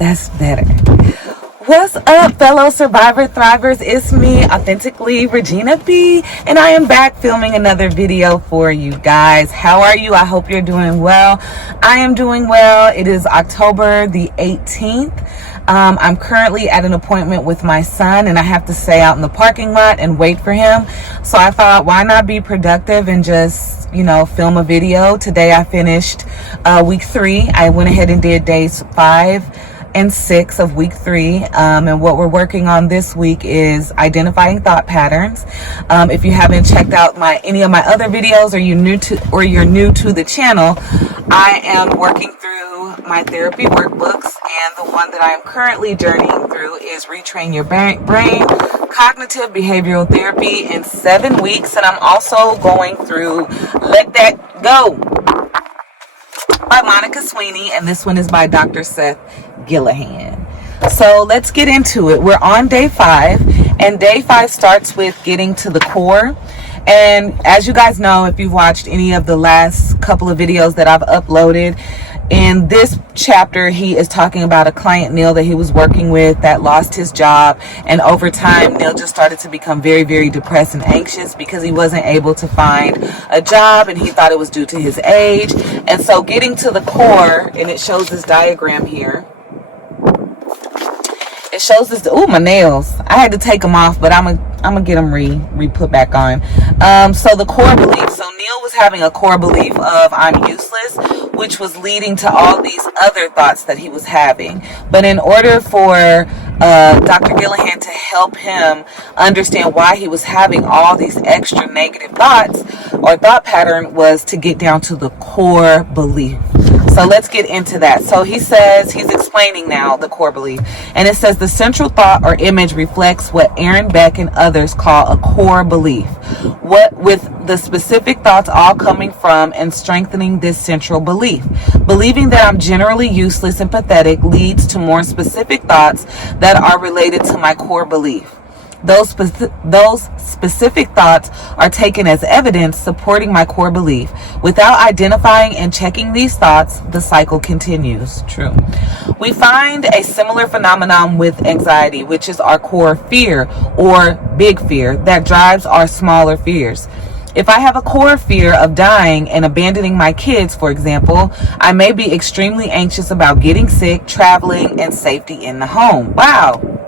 That's better. What's up, fellow survivor thrivers? It's me, authentically Regina B, and I am back filming another video for you guys. How are you? I hope you're doing well. I am doing well. It is October the 18th. I'm currently at an appointment with my son, and I have to stay out in the parking lot and wait for him. So I thought, why not be productive and just, film a video. Today I finished week 3. I went ahead and did days 5 and 6 of week 3, and what we're working on this week is identifying thought patterns. If you haven't checked out any of my other videos, or you're new to the channel, I am working through my therapy workbooks, and the one that I am currently journeying through is Retrain Your Brain, Cognitive Behavioral Therapy in 7 weeks, and I'm also going through Let That Go by Sweeney, and this one is by Dr. Seth Gillihan. So let's get into it. We're on day 5, and day 5 starts with getting to the core. And as you guys know, if you've watched any of the last couple of videos that I've uploaded, in this chapter, he is talking about a client, Neil, that he was working with that lost his job. And over time, Neil just started to become very, very depressed and anxious because he wasn't able to find a job, and he thought it was due to his age. And so getting to the core, and it shows this diagram here. It shows this. Oh, my nails. I had to take them off, but I'm gonna get them re-put back on. So the core belief. So Neil was having a core belief of I'm useless, which was leading to all these other thoughts that he was having. But in order for Dr. Gillihan to help him understand why he was having all these extra negative thoughts, or thought pattern, was to get down to the core belief. So let's get into that. So he says, he's explaining now the core belief. And it says the central thought or image reflects what Aaron Beck and others call a core belief. With the specific thoughts all coming from and strengthening this central belief. Believing that I'm generally useless and pathetic leads to more specific thoughts that are related to my core belief. Those specific thoughts are taken as evidence supporting my core belief. Without identifying and checking these thoughts, the cycle continues. True. We find a similar phenomenon with anxiety, which is our core fear or big fear that drives our smaller fears. If I have a core fear of dying and abandoning my kids, for example, I may be extremely anxious about getting sick, traveling, and safety in the home. Wow.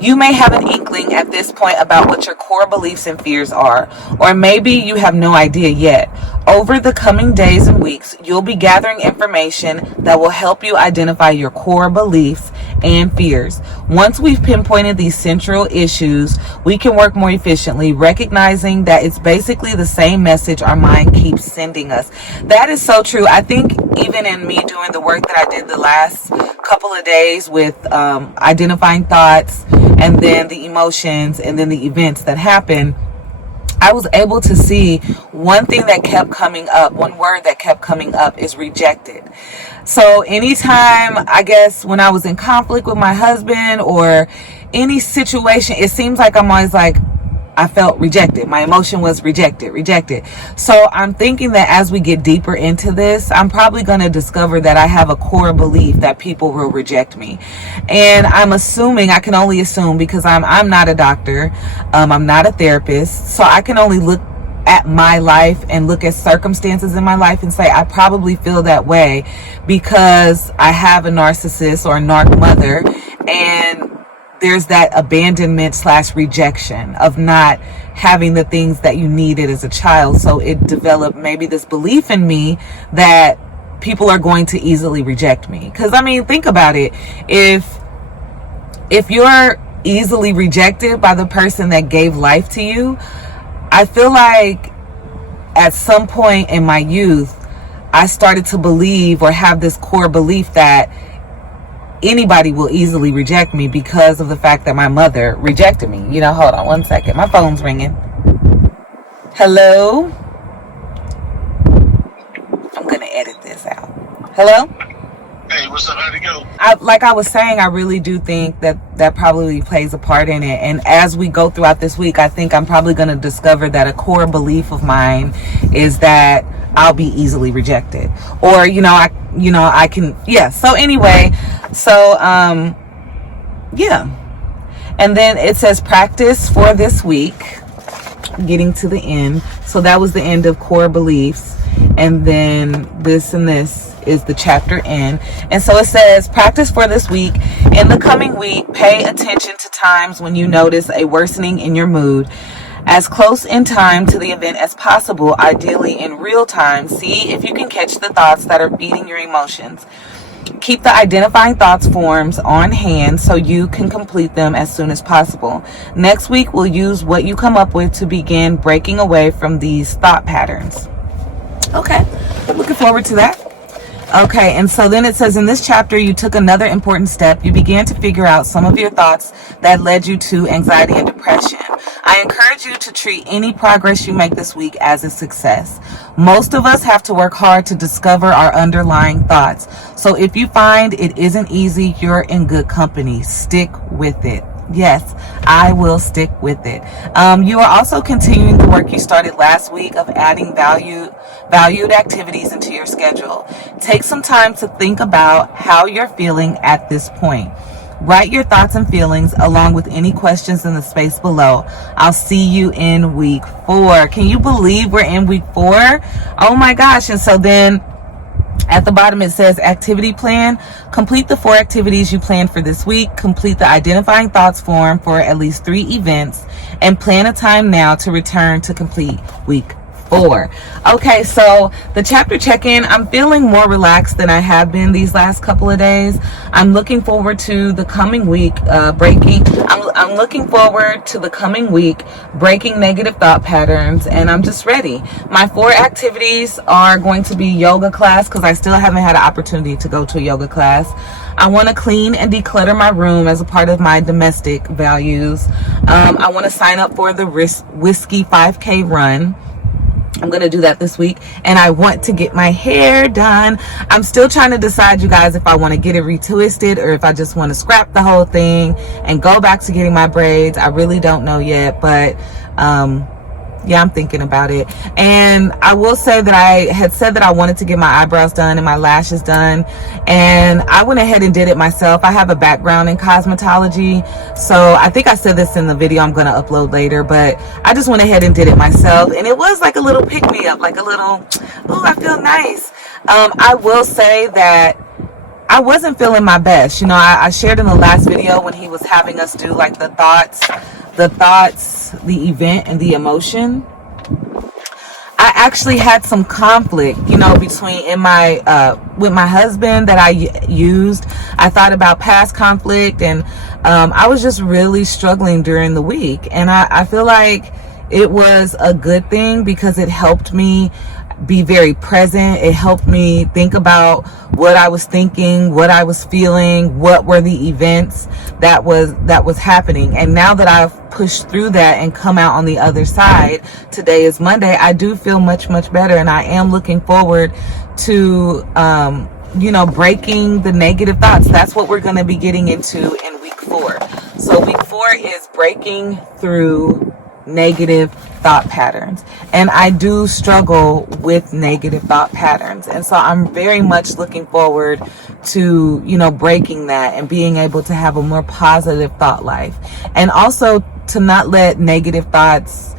You may have an inkling at this point about what your core beliefs and fears are, or maybe you have no idea yet. Over the coming days and weeks, you'll be gathering information that will help you identify your core beliefs and fears. Once we've pinpointed these central issues, we can work more efficiently, recognizing that it's basically the same message our mind keeps sending us. That is so true. I think even in me doing the work that I did the last couple of days with identifying thoughts, and then the emotions, and then the events that happen, I was able to see one thing that kept coming up, one word that kept coming up is rejected. So anytime, I guess, when I was in conflict with my husband or any situation, it seems like I'm always like, I felt rejected. My emotion was rejected. So I'm thinking that as we get deeper into this, I'm probably going to discover that I have a core belief that people will reject me. And I'm assuming, I can only assume, because I'm not a doctor, I'm not a therapist, so I can only look at my life and look at circumstances in my life and say I probably feel that way because I have a narcissist or a narc mother, and there's that abandonment / rejection of not having the things that you needed as a child. So it developed maybe this belief in me that people are going to easily reject me. Because, I mean, think about it. If you're easily rejected by the person that gave life to you, I feel like at some point in my youth, I started to believe or have this core belief that anybody will easily reject me because of the fact that my mother rejected me. Hold on one second. My phone's ringing. Hello? I'm going to edit this out. Hello? Hey, what's up? How'd it go? Like I was saying, I really do think that probably plays a part in it. And as we go throughout this week, I think I'm probably going to discover that a core belief of mine is that I'll be easily rejected. Or, I can, yeah. So anyway, So, yeah. And then it says practice for this week, getting to the end. So that was the end of core beliefs. And then this and this is the chapter end. And so it says practice for this week. In the coming week, pay attention to times when you notice a worsening in your mood. As close in time to the event as possible, ideally in real time, see if you can catch the thoughts that are feeding your emotions. Keep the identifying thoughts forms on hand so you can complete them as soon as possible. Next week, we'll use what you come up with to begin breaking away from these thought patterns. Okay, looking forward to that. Okay, and so then it says in this chapter, you took another important step. You began to figure out some of your thoughts that led you to anxiety and depression. I encourage you to treat any progress you make this week as a success. Most of us have to work hard to discover our underlying thoughts. So if you find it isn't easy, you're in good company. Stick with it. Yes, I will stick with it. You are also continuing the work you started last week of adding valued activities into your schedule. Take some time to think about how you're feeling at this point. Write your thoughts and feelings along with any questions in the space below. I'll see you in week 4. Can you believe we're in week 4? Oh my gosh. And so then at the bottom it says activity plan. Complete the 4 activities you planned for this week. Complete the identifying thoughts form for at least 3 events and plan a time now to return to complete week 4. Okay, so the chapter check-in, I'm feeling more relaxed than I have been these last couple of days. I'm looking forward to the coming week I'm looking forward to the coming week breaking negative thought patterns, and I'm just ready. My 4 activities are going to be yoga class because I still haven't had an opportunity to go to a yoga class. I want to clean and declutter my room as a part of my domestic values. I want to sign up for the Whiskey 5K run. I'm going to do that this week. And I want to get my hair done. I'm still trying to decide, you guys, if I want to get it retwisted or if I just want to scrap the whole thing and go back to getting my braids. I really don't know yet, but yeah, I'm thinking about it. And I will say that I had said that I wanted to get my eyebrows done and my lashes done, and I went ahead and did it myself. I have a background in cosmetology, so I think I said this in the video I'm going to upload later, but I just went ahead and did it myself, and it was like a little pick-me-up, like a little, oh, I feel nice. I will say that I wasn't feeling my best. You know, I shared in the last video when he was having us do like the thoughts, the event, and the emotion. I actually had some conflict, you know, between with my husband that I used. I thought about past conflict, and I was just really struggling during the week. And I feel like it was a good thing because it helped me be very present. It helped me think about what I was thinking, what I was feeling, what were the events that was happening. And now that I've pushed through that and come out on the other side, today is Monday, I do feel much better, and I am looking forward to you know, breaking the negative thoughts. That's what we're going to be getting into in week 4. So week 4 is breaking through negative thought patterns, and I do struggle with negative thought patterns, and so I'm very much looking forward to, you know, breaking that and being able to have a more positive thought life, and also to not let negative thoughts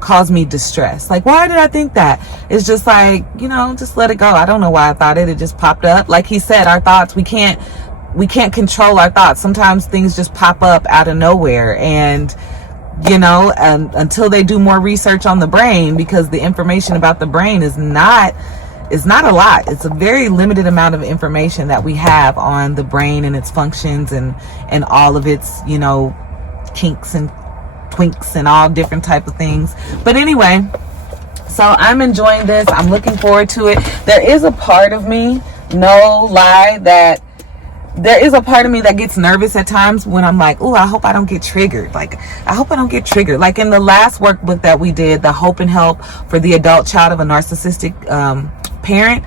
cause me distress. Like, why did I think that? It's just like, you know, just let it go. I don't know why I thought it just popped up. Like he said, our thoughts, we can't control our thoughts. Sometimes things just pop up out of nowhere, and you know, until they do more research on the brain, because the information about the brain is not a lot. It's a very limited amount of information that we have on the brain and its functions and all of its, you know, kinks and twinks and all different type of things. But anyway, so I'm enjoying this. I'm looking forward to it. There is a part of me, no lie, that there is a part of me that gets nervous at times when I'm like, oh, I hope I don't get triggered. Like, I hope I don't get triggered. Like in the last workbook that we did, the Hope and Help for the Adult Child of a Narcissistic Parent,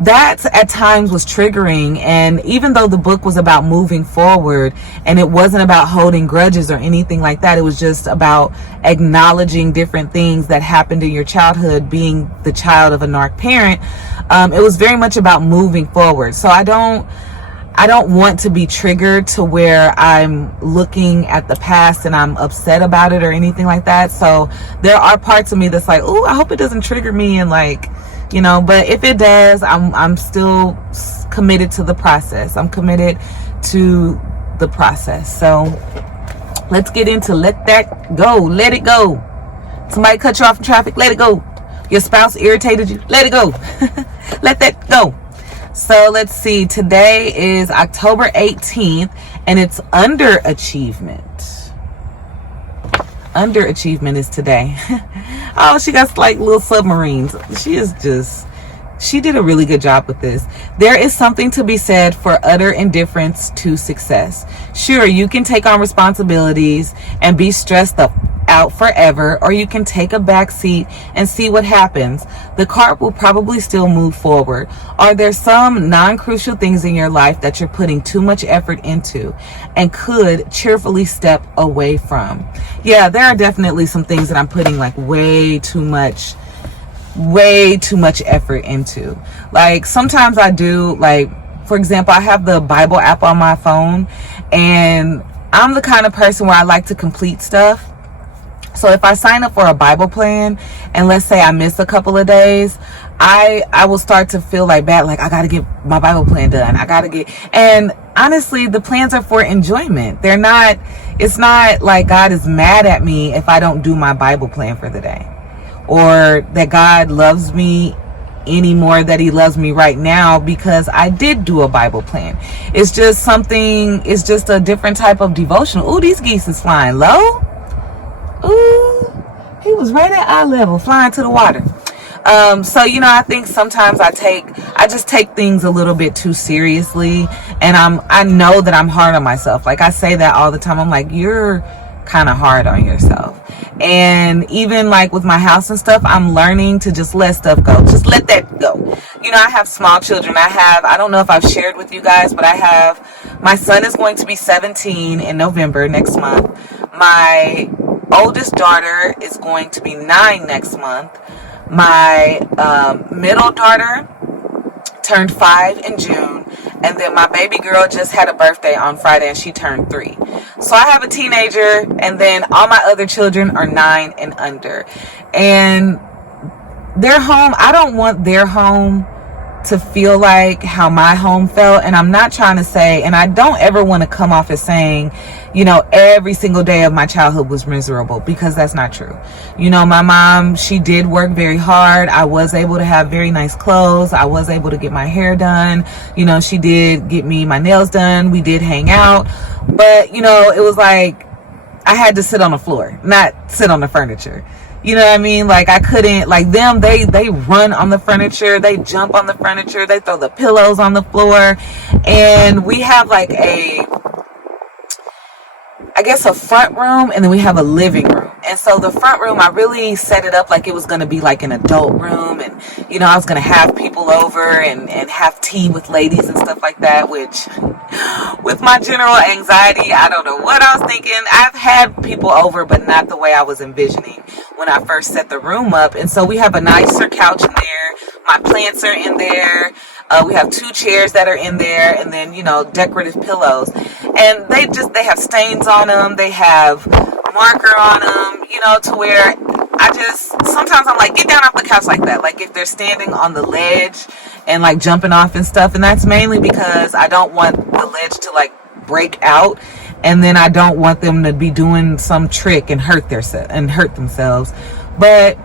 that at times was triggering. And even though the book was about moving forward and it wasn't about holding grudges or anything like that, it was just about acknowledging different things that happened in your childhood, being the child of a narc parent. It was very much about moving forward. So I don't want to be triggered to where I'm looking at the past and I'm upset about it or anything like that. So there are parts of me that's like, oh, I hope it doesn't trigger me, and like, you know, but if it does, I'm still committed to the process. I'm committed to the process. So let's get into let that go. Let it go. Somebody cut you off in traffic, let it go. Your spouse irritated you, let it go. Let that go. So let's see, today is October 18th and it's underachievement. Underachievement is today. Oh, she got like little submarines. She did a really good job with this. There is something to be said for utter indifference to success. Sure, you can take on responsibilities and be stressed out forever, or you can take a back seat and see what happens. The cart will probably still move forward. Are there some non-crucial things in your life that you're putting too much effort into and could cheerfully step away from? Yeah, there are definitely some things that I'm putting like way too much effort into. Like sometimes I do, like for example, I have the Bible app on my phone, and I'm the kind of person where I like to complete stuff. So if I sign up for a Bible plan and let's say I miss a couple of days, I will start to feel like bad, like I got to get my Bible plan done. And honestly, the plans are for enjoyment. It's not like God is mad at me if I don't do my Bible plan for the day, or that God loves me any more that he loves me right now because I did do a Bible plan. It's just a different type of devotional. Ooh, these geese is flying low. Ooh, he was right at eye level, flying to the water. So, you know, I think sometimes I just take things a little bit too seriously, and I know that I'm hard on myself. Like I say that all the time. I'm like, you're kind of hard on yourself. And even like with my house and stuff, I'm learning to just let stuff go. Just let that go. You know, I have small children. I don't know if I've shared with you guys, but my son is going to be 17 in November next month. My oldest daughter is going to be 9 next month. My middle daughter turned 5 in June, and then my baby girl just had a birthday on Friday and she turned 3. So I have a teenager, and then all my other children are 9 and under, and their home, I don't want their home to feel like how my home felt. And I'm not trying to say, and I don't ever want to come off as saying, you know, every single day of my childhood was miserable, because that's not true. You know, my mom, she did work very hard. I was able to have very nice clothes. I was able to get my hair done. You know, she did get me my nails done. We did hang out. But, you know, it was like I had to sit on the floor, not sit on the furniture. You know what I mean? Like I couldn't, like them, they run on the furniture, they jump on the furniture, they throw the pillows on the floor. And we have like a front room, and then we have a living room. And so the front room, I really set it up like it was going to be like an adult room. And, you know, I was going to have people over and have tea with ladies and stuff like that, which with my general anxiety, I don't know what I was thinking. I've had people over, but not the way I was envisioning when I first set the room up. And so we have a nicer couch in there. My plants are in there. We have 2 chairs that are in there, and then, you know, decorative pillows. And they have stains on them. They have marker on them, you know, to where sometimes I'm like, get down off the couch like that. Like if they're standing on the ledge and like jumping off and stuff. And that's mainly because I don't want the ledge to like break out. And then I don't want them to be doing some trick and hurt themselves. But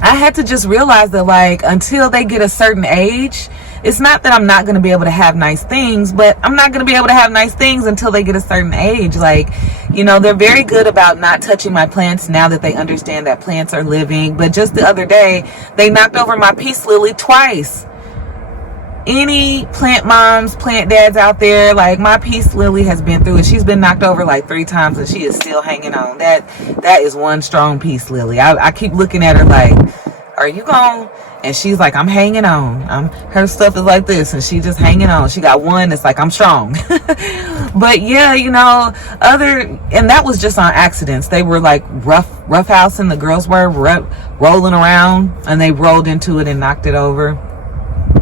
I had to just realize that, like, until they get a certain age, it's not that I'm not going to be able to have nice things, but I'm not going to be able to have nice things until they get a certain age. Like, you know, they're very good about not touching my plants now that they understand that plants are living. But just the other day, they knocked over my peace lily twice. Any plant moms, plant dads out there, like my peace lily has been through it. She's been knocked over like 3 times and she is still hanging on. That is one strong peace lily. I keep looking at her like, are you gone? And she's like, I'm hanging on. Her stuff is like this, and she just hanging on. She got one that's like, I'm strong. But yeah, you know, and that was just on accidents. They were like rough housing. The girls were rolling around, and they rolled into it and knocked it over.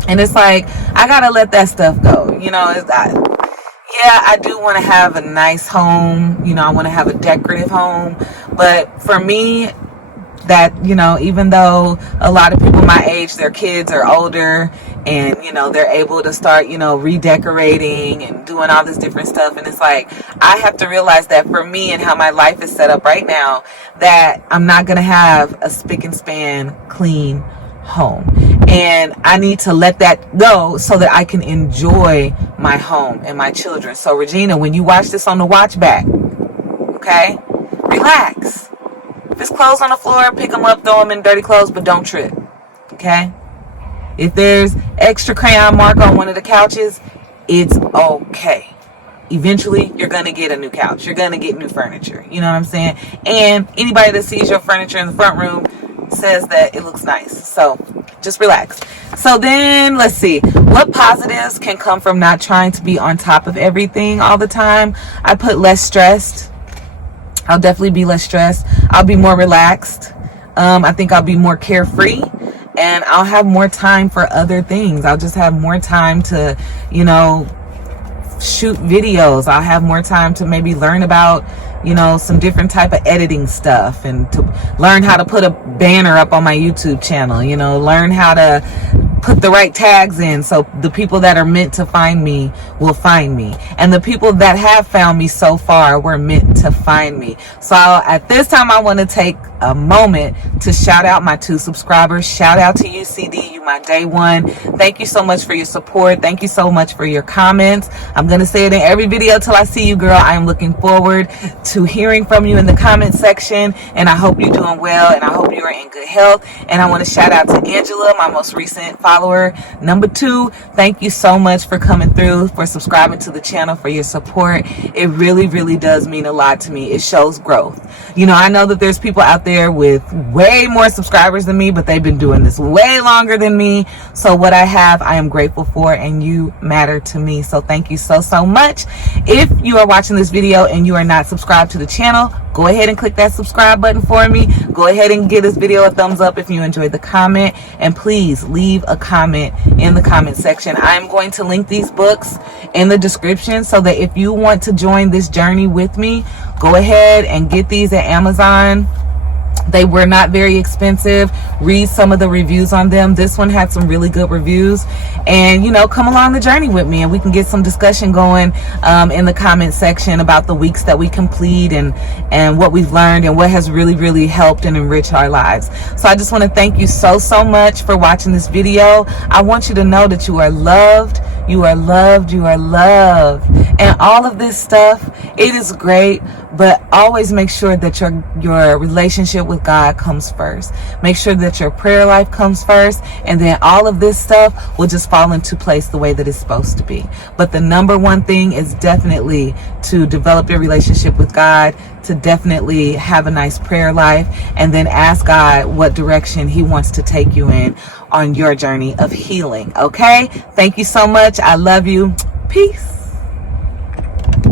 And it's like, I gotta let that stuff go. You know, yeah, I do want to have a nice home. You know, I want to have a decorative home. But for me, that, you know, even though a lot of people my age, their kids are older and, you know, they're able to start, you know, redecorating and doing all this different stuff. And it's like, I have to realize that for me and how my life is set up right now, that I'm not going to have a spick and span clean home. And I need to let that go so that I can enjoy my home and my children. So Regina, when you watch this on the watch back, okay, relax. If there's clothes on the floor, pick them up, throw them in dirty clothes, but don't trip, okay? If there's extra crayon mark on one of the couches, it's okay. Eventually, you're going to get a new couch. You're going to get new furniture. You know what I'm saying? And anybody that sees your furniture in the front room says that it looks nice. So just relax. So then, let's see. What positives can come from not trying to be on top of everything all the time? I put less stressed. I'll definitely be less stressed. I'll be more relaxed. I think I'll be more carefree, and I'll have more time for other things. I'll just have more time to, you know, shoot videos. I'll have more time to maybe learn about, you know, some different type of editing stuff, and to learn how to put a banner up on my YouTube channel, you know, learn how to put the right tags in so the people that are meant to find me will find me, and the people that have found me so far were meant to find me. So at this time, I want to take a moment to shout out my 2 subscribers. Shout out to you, CD, you my day one. Thank you so much for your support. Thank you so much for your comments. I'm gonna say it in every video till I see you, girl. I am looking forward to hearing from you in the comment section, and I hope you're doing well, and I hope you are in good health. And I want to shout out to Angela, my most recent follower, number 2. Thank you so much for coming through, for subscribing to the channel, for your support. It really, really does mean a lot to me. It shows growth. You know, I know that there's people out there with way more subscribers than me, but they've been doing this way longer than me. So what I have, I am grateful for, and you matter to me. So thank you so, so much. If you are watching this video and you are not subscribed to the channel, go ahead and click that subscribe button for me. Go ahead and give this video a thumbs up if you enjoyed the comment, and please leave a comment in the comment section. I'm going to link these books in the description so that if you want to join this journey with me, go ahead and get these at Amazon. They were not very expensive. Read some of the reviews on them. This one had some really good reviews, and you know, come along the journey with me, and we can get some discussion going in the comment section about the weeks that we complete, and what we've learned, and what has really, really helped and enriched our lives. So I just want to thank you so, so much for watching this video. I want you to know that you are loved. You are loved. You are loved. And all of this stuff, it is great, but always make sure that your relationship with God comes first. Make sure that your prayer life comes first, and then all of this stuff will just fall into place the way that it's supposed to be. But the number one thing is definitely to develop your relationship with God, to definitely have a nice prayer life, and then ask God what direction He wants to take you in on your journey of healing. Okay? Thank you so much. I love you. Peace.